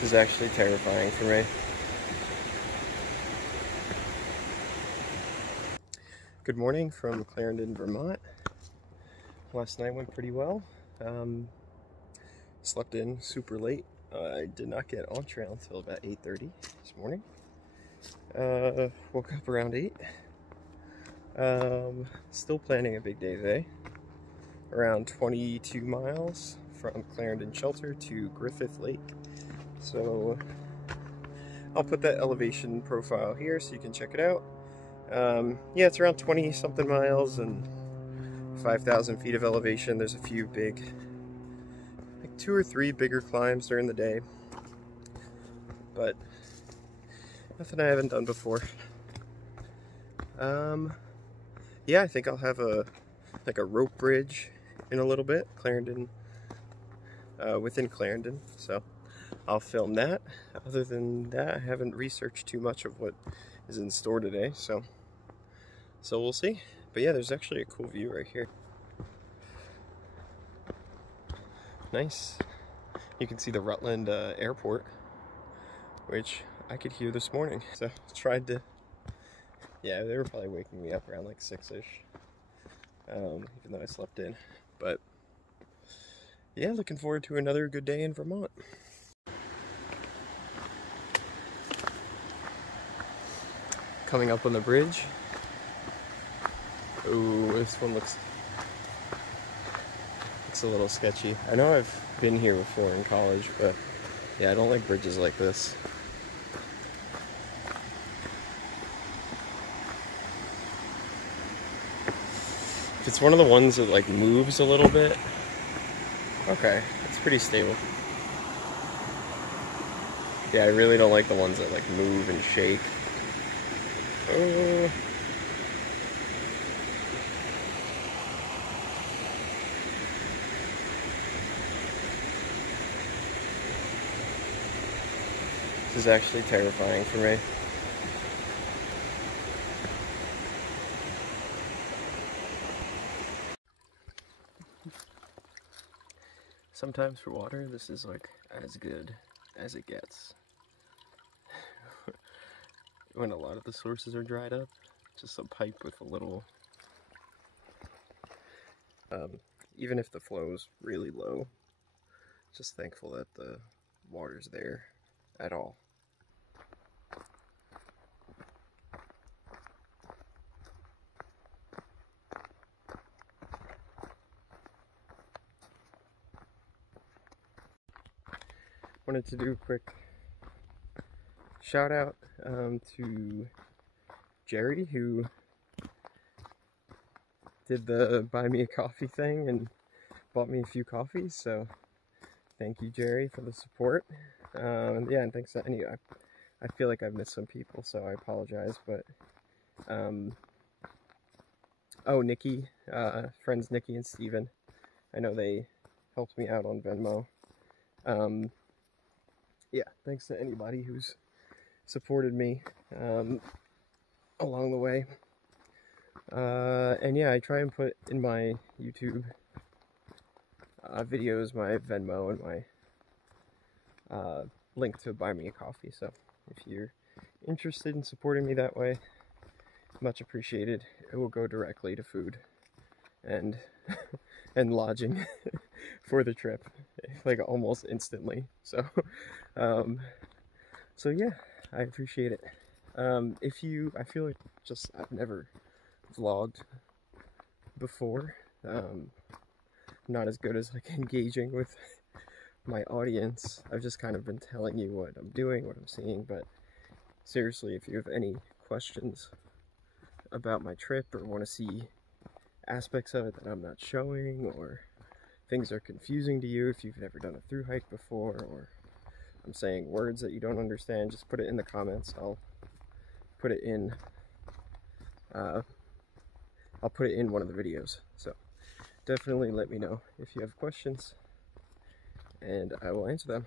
This is actually terrifying for me. Good morning from Clarendon, Vermont. Last night went pretty well. Slept in super late. I did not get on trail until about 8:30 this morning. Woke up around 8. Still planning a big day today. Around 22 miles from Clarendon Shelter to Griffith Lake. So I'll put that elevation profile here so you can check it out. Yeah, it's around 20 something miles and 5,000 feet of elevation. There's a few big, like 2 or 3 bigger climbs during the day, but nothing I haven't done before. Yeah, I think I'll have a rope bridge in a little bit, Clarendon, within Clarendon, so I'll film that. Other than that, I haven't researched too much of what is in store today, so we'll see. But yeah, there's actually a cool view right here. Nice. You can see the Rutland airport, which I could hear this morning. So tried to, yeah, they were probably waking me up around like 6-ish, even though I slept in. But yeah, looking forward to another good day in Vermont. Coming up on the bridge. Ooh, this one looks a little sketchy. I know I've been here before in college, but yeah, I don't like bridges like this. If it's one of the ones that like moves a little bit, okay, it's pretty stable. Yeah, I really don't like the ones that like move and shake. Oh. This is actually terrifying for me. Sometimes for water, this is like as good as it gets. When a lot of the sources are dried up, just a pipe with a little, even if the flow is really low, just thankful that the water's there at all. Wanted to do a quick shout out to Jerry, who did the buy me a coffee thing and bought me a few coffees, so thank you, Jerry, for the support. Yeah, and thanks to I feel like I've missed some people, so I apologize, but oh, Nikki, friends Nikki and Steven, I know they helped me out on Venmo. Yeah, thanks to anybody who's supported me along the way. And yeah, I try and put in my YouTube videos my Venmo and my link to buy me a coffee, so if you're interested in supporting me that way, much appreciated. It will go directly to food and and lodging for the trip, like almost instantly. So so yeah, I appreciate it. I feel like I've never vlogged before. Not as good as like engaging with my audience. I've just kind of been telling you what I'm doing, what I'm seeing, but seriously, if you have any questions about my trip or want to see aspects of it that I'm not showing, or things are confusing to you if you've never done a thru-hike before, or I'm saying words that you don't understand, just put it in the comments. I'll put it in one of the videos. So definitely let me know if you have questions and I will answer them.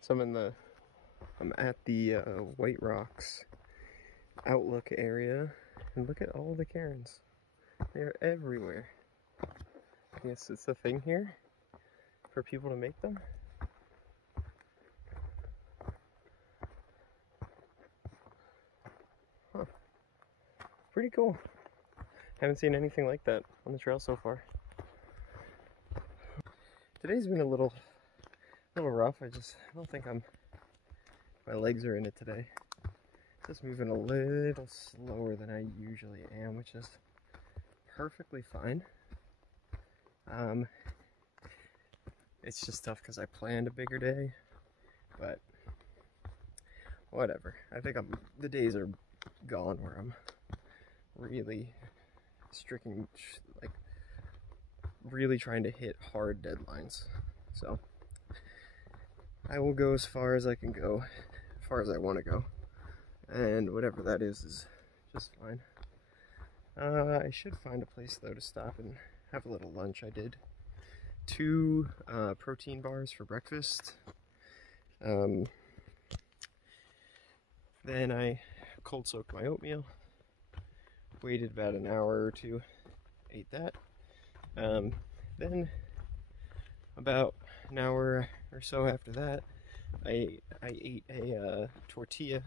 So I'm at the White Rocks outlook area, and look at all the cairns. They're everywhere. I guess it's a thing here for people to make them. Huh. Pretty cool. Haven't seen anything like that on the trail so far. Today's been a little rough. I don't think my legs are in it today. Just moving a little slower than I usually am, which is perfectly fine. It's just tough because I planned a bigger day, but whatever. I think the days are gone where I'm really really trying to hit hard deadlines. So I will go as far as I can go, as far as I want to go, and whatever that is just fine. I should find a place though to stop and have a little lunch. I did 2 protein bars for breakfast. Then I cold soaked my oatmeal, waited about an hour or 2, ate that. Then about an hour or so after that, I ate a tortilla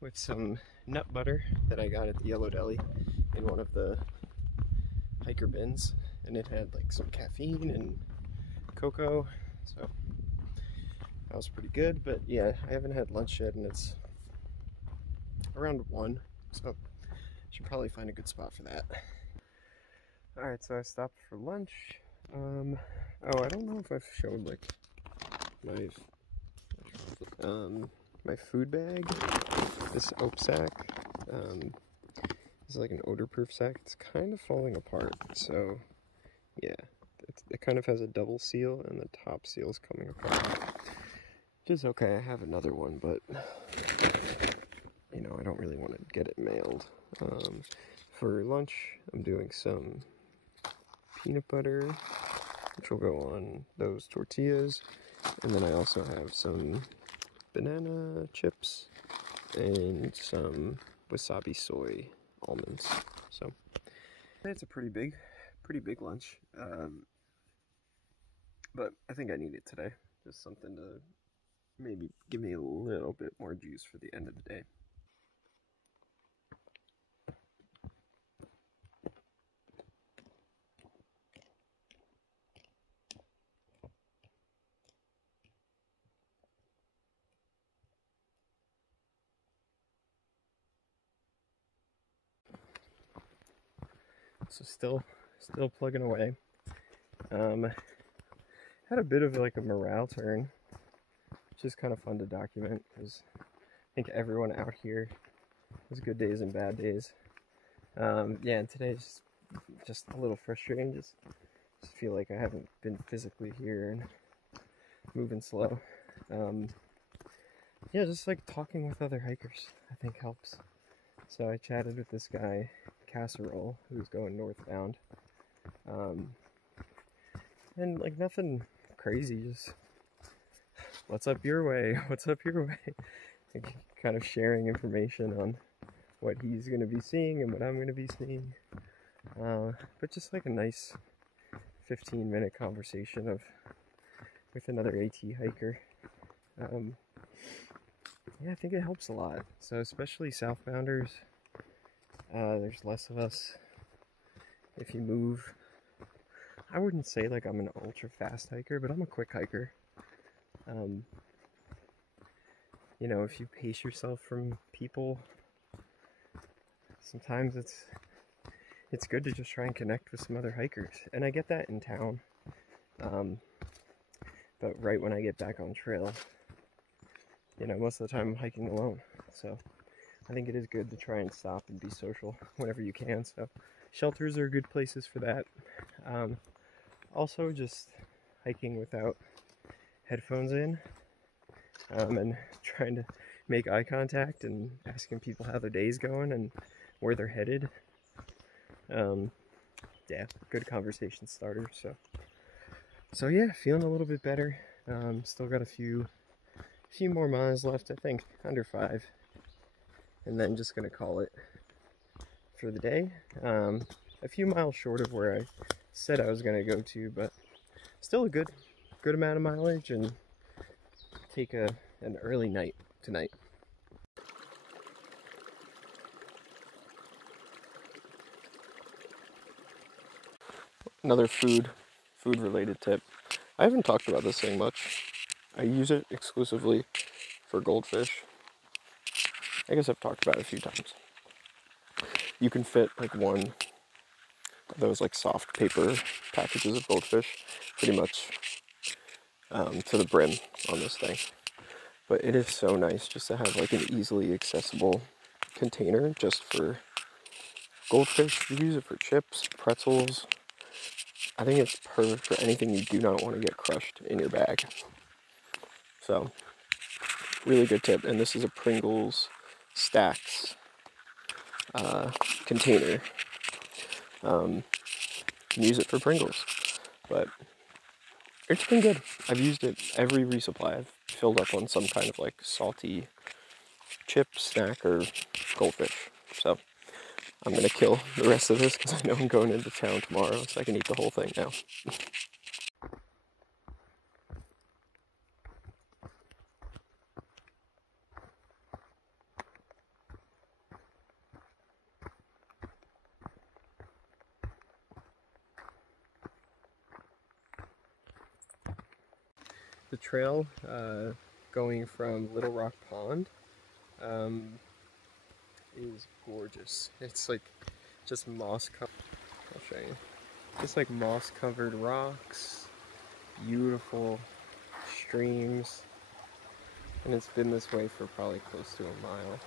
with some nut butter that I got at the Yellow Deli in one of the hiker bins, and it had like some caffeine and cocoa, so that was pretty good. But yeah, I haven't had lunch yet, and it's around 1, so I should probably find a good spot for that. Alright, so I stopped for lunch. Oh, I don't know if I've showed like my food bag. This oak sack is like an odor-proof sack. It's kind of falling apart, so yeah, it kind of has a double seal, and the top seal is coming apart. Which is okay. I have another one, but you know, I don't really want to get it mailed. For lunch, I'm doing some peanut butter, which will go on those tortillas, and then I also have some banana chips and some wasabi soy almonds. So it's a pretty big lunch, but I think I need it today. Just something to maybe give me a little bit more juice for the end of the day. So still plugging away. Had a bit of like a morale turn, which is kind of fun to document because I think everyone out here has good days and bad days. Yeah, and today's just a little frustrating. Just feel like I haven't been physically here and moving slow. Yeah, just like talking with other hikers, I think helps. So I chatted with this guy, Casserole, who's going northbound. And like nothing crazy, just what's up your way, what's up your way. Like, kind of sharing information on what he's going to be seeing and what I'm going to be seeing. But just like a nice 15-minute conversation with another AT hiker. Yeah, I think it helps a lot. So especially southbounders, there's less of us. If you move, I wouldn't say like I'm an ultra fast hiker, but I'm a quick hiker. You know, if you pace yourself from people, sometimes it's good to just try and connect with some other hikers. And I get that in town. But right when I get back on trail, you know, most of the time I'm hiking alone. So I think it is good to try and stop and be social whenever you can. So shelters are good places for that. Also just hiking without headphones in, and trying to make eye contact and asking people how their day's going and where they're headed. Yeah, good conversation starter. So yeah, feeling a little bit better. Still got a few more miles left, I think, under 5. and then just gonna call it for the day. A few miles short of where I said I was gonna go to, but still a good amount of mileage, and take an early night tonight. Another food related tip. I haven't talked about this thing much. I use it exclusively for goldfish. I guess I've talked about it a few times. You can fit like one of those like soft paper packages of goldfish pretty much to the brim on this thing. But it is so nice just to have like an easily accessible container just for goldfish. You use it for chips, pretzels. I think it's perfect for anything you do not want to get crushed in your bag. So, really good tip. And this is a Pringles Stacks container. You can use it for Pringles, but it's been good. I've used it every resupply. I've filled up on some kind of like salty chip, snack, or goldfish. So I'm gonna kill the rest of this because I know I'm going into town tomorrow, so I can eat the whole thing now. The trail going from Little Rock Pond is gorgeous. It's like just moss covered. I'll show you. Just like moss covered rocks, beautiful streams, and it's been this way for probably close to a mile.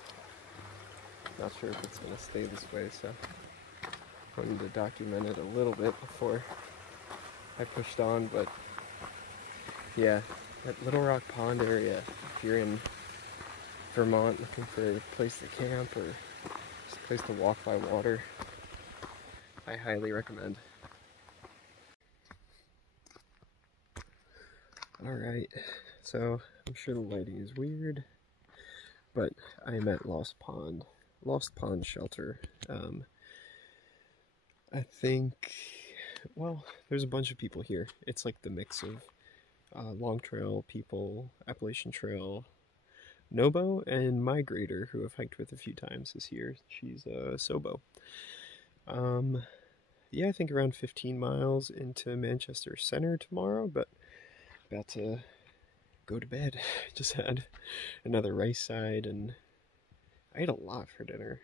Not sure if it's gonna stay this way, so I wanted to document it a little bit before I pushed on, but yeah, that Little Rock Pond area, if you're in Vermont looking for a place to camp or just a place to walk by water, I highly recommend. Alright, so I'm sure the lighting is weird, but I am at Lost Pond Shelter. I think, well, there's a bunch of people here. It's like the mix of Long Trail people, Appalachian Trail, Nobo, and Migrator, who I've hiked with a few times this year. She's a SOBO. Yeah, I think around 15 miles into Manchester Center tomorrow, but about to go to bed. Just had another rice side, and I ate a lot for dinner.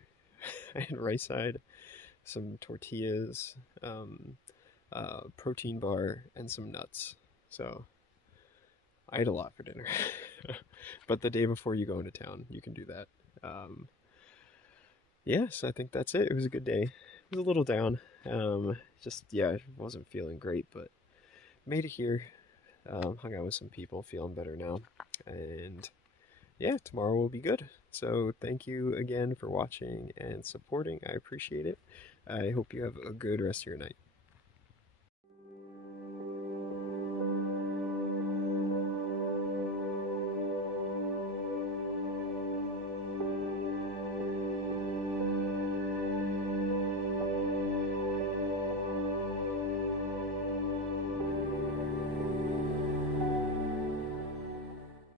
I had rice side, some tortillas, protein bar, and some nuts. So I ate a lot for dinner. But the day before you go into town, you can do that. Yes, I think that's it. It was a good day. It was a little down. Just, yeah, I wasn't feeling great, but made it here. Hung out with some people, feeling better now. And yeah, tomorrow will be good. So thank you again for watching and supporting. I appreciate it. I hope you have a good rest of your night.